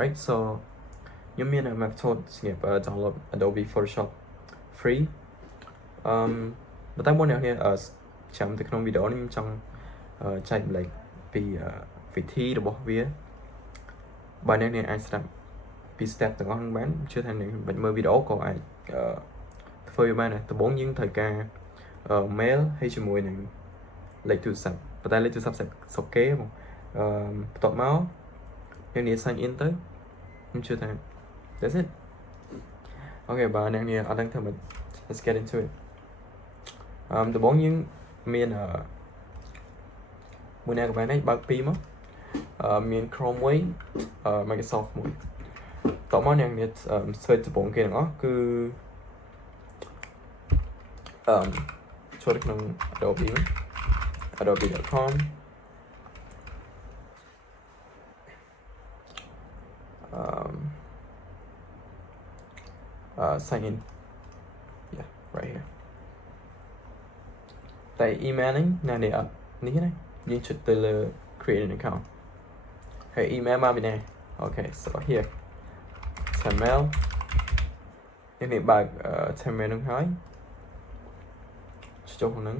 right? So you mean a method download Adobe Photoshop free. But I want to hear chạm từ trong video này trong chạy lại vì vị thiរបស់វា បើអ្នកនាងអាចស្ដាប់ពី step ទាំងអស់ហ្នឹងបានជឿថាអ្នកបាច់មើលវីដេអូក៏អាចធ្វើវាបានដែរដំបូងយើងត្រូវការ mail ហើយជាមួយនឹងលេខទូរស័ព្ទប៉ុន្តែលេខទូរស័ព្ទស្រុកគេបងបន្ទាប់មកអ្នកនាង sign in ទៅខ្ញុំជឿថា that's it អូខេបើអ្នកនាងអត់ដឹងធ្វើម៉េច let's get into it ដំបូងយើងមានមួយអ្នកកន្លែងនេះបើកពីមកមាន Chrome មួយ Microsoft មួយតោះមកអ្នកនេះ search ដំបូងគេទាំងអស់គឺចូលទៅក្នុង Adobe adobe.com sign in yeah right here តែ email ហ្នឹងណានេះអត់នេះណាយើងចុចទៅលើ create an account hey email មកពីណា okay so here Gmail នេះបើក Gmail ហ្នឹងហើយចុចហ្នឹង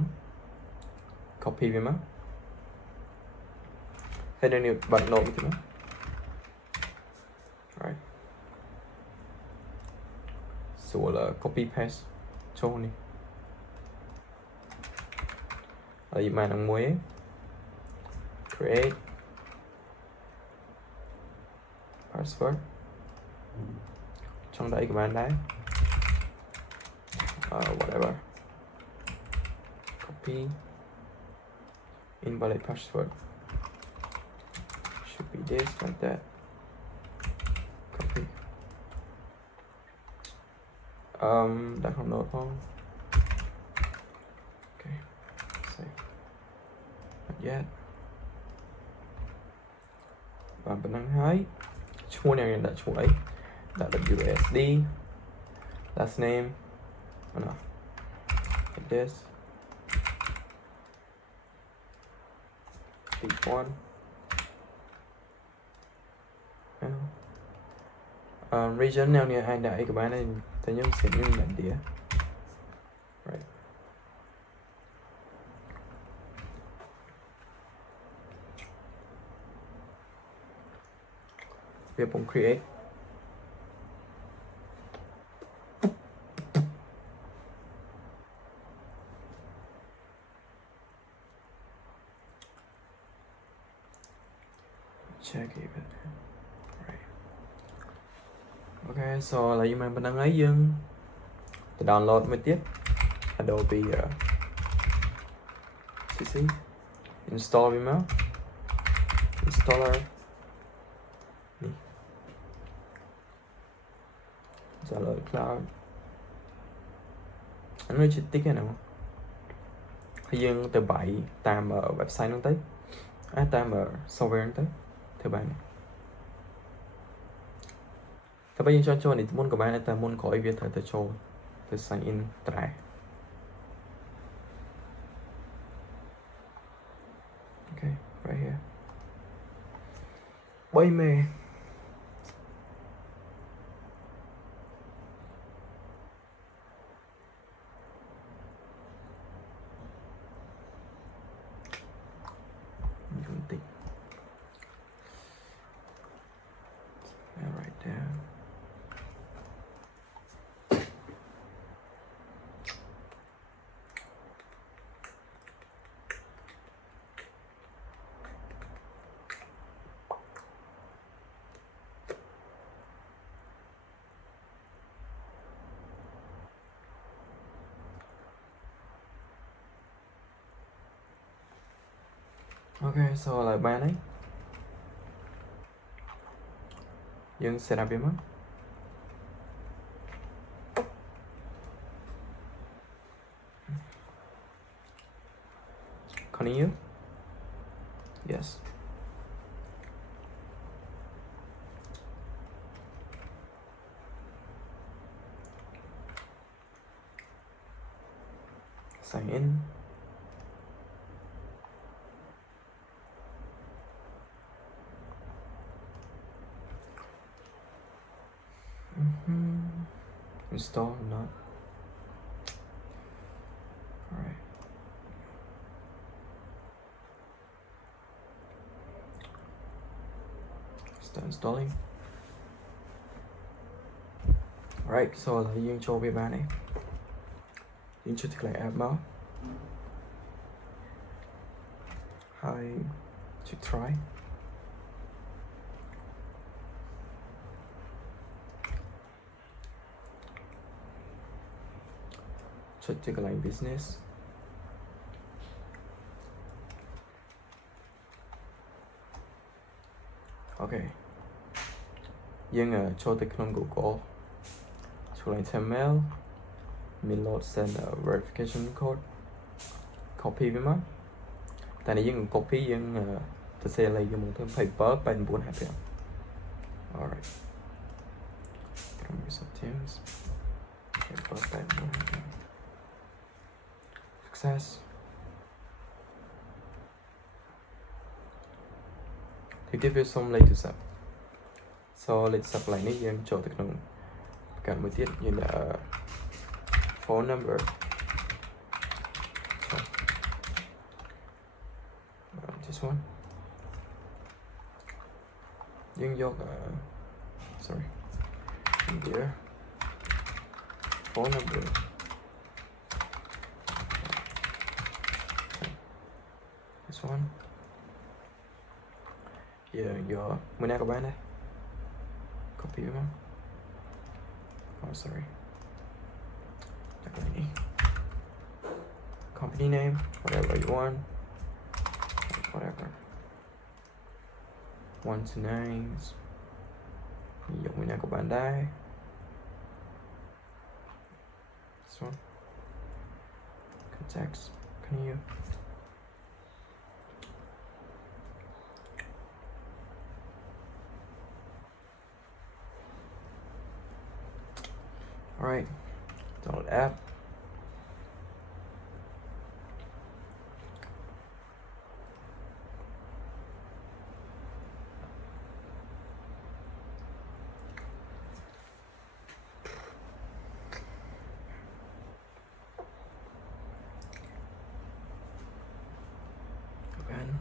copy វាមកហើយនេះបើក note ទៅមក right so copy paste ចូលនេះហើយមកនឹងមួយ create password trong đây các bạn đấy whatever copy invalid password should be this like that copy đã không nốt không okay save not yet và bên năng hái mua này là chú ấy là WSD last name no, like this each one region nào như hai đại các bạn này thấy nhớ sẽ như bản địa right we have create check it right okay so là mình đang ấy dương download mới tiếp Adobe CC install email installer trả lời cloud anh nói chi tiết cái nào thì dương từ 7 tam ở website nó tới tam ở software nó tới thưa bạnถ้าไปยิงชอนๆนี่มุ่นกับบ้านแต่มุ่นขอไอเวียเธอโชว์เธอ sign in ตรายโอเค right here ใบเมย์right down okay so lại ba đấyយើង set up វាមក continue yes sign in install or not. Alright. Start installing. Alright, so là dương cho về bàn này. Dương cho thực lại app máu. Hi, to try. Cho thực lại business. Ok. Dương cho thực không Google. Cho lại thêm mail. Mình load send a verification code. Copy với má. Tại này dương copy dương tự xe lại dùng một thêm paper bên 4 hạt rồi. Alright. From Microsoft Teams. Paper bên 4 hạt rồi. Success. To give you some latest up. So let's up lại này dương cho thực nông cả một tiết như là phone number. So, this one. Dương dọc sorry. In there. Phone number. This one. Yeah, your mới nãy các bạn đây. Copy đúng không? Oh, sorry. Company name, whatever you want. Whatever. 1 to 9. Ví dụ như của bạn đây. This one. Contacts. Can you? Alright. Download app. Open.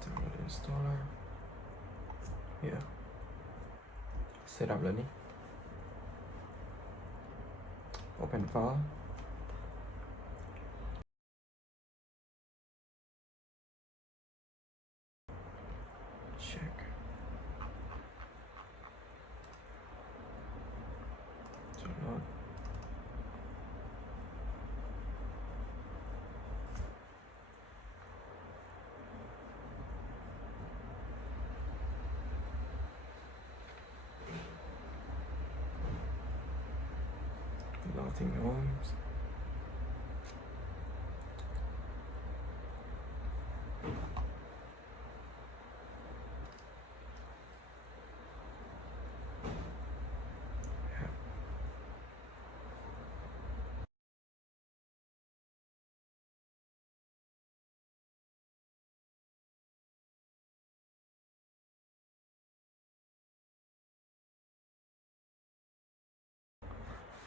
Download installer. Yeah. Set up lên đi. Open file. Check. Download. Nothing else.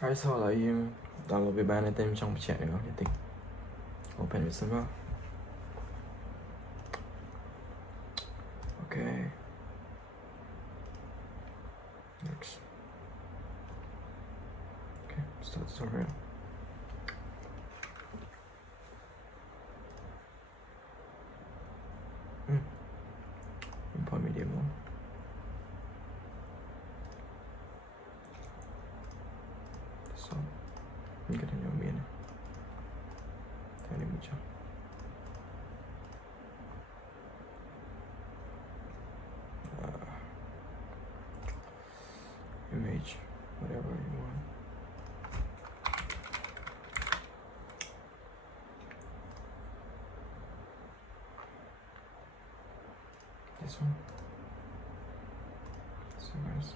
Alright, sau là em download về bàn này tên trong chat nữa thì tính. Open with server. Okay. Next. Okay, start server. Import media mode. So, mình cái nhỏ miền này. Thay mình cho. Image, whatever you want. This one. So nice.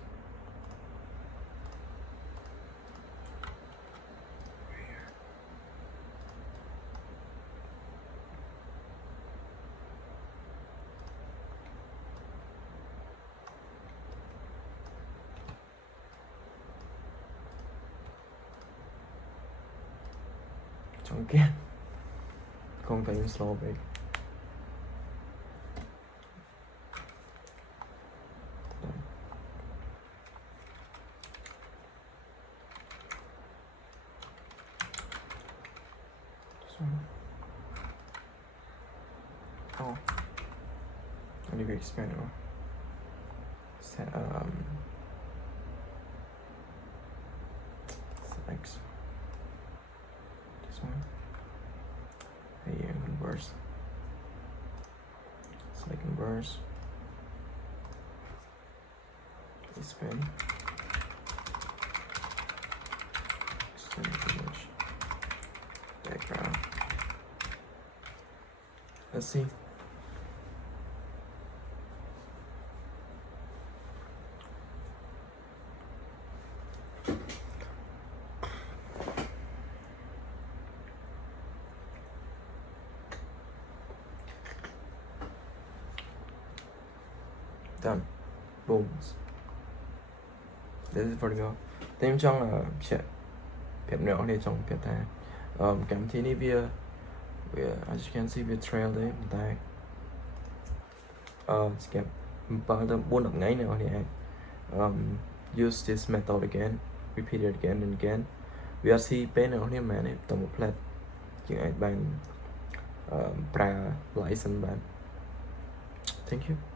Okay, con phải install vậy. Oh, I need to expand it. Set, select this one. Here, converse. Select converse. Expand. Extend image. Background. Let's see. Done. Boom. This is for the go. Thêm trong là sẽ phép nữa thì trong phép ta cảm thấy đi via as you can see via trail đấy mình ta skip bằng tầm 4 đợt ngay nữa thì use this method again, repeat it again and again. We are see bên nữa thì mà này tầm một plate những ai bạn pra license bạn. Thank you.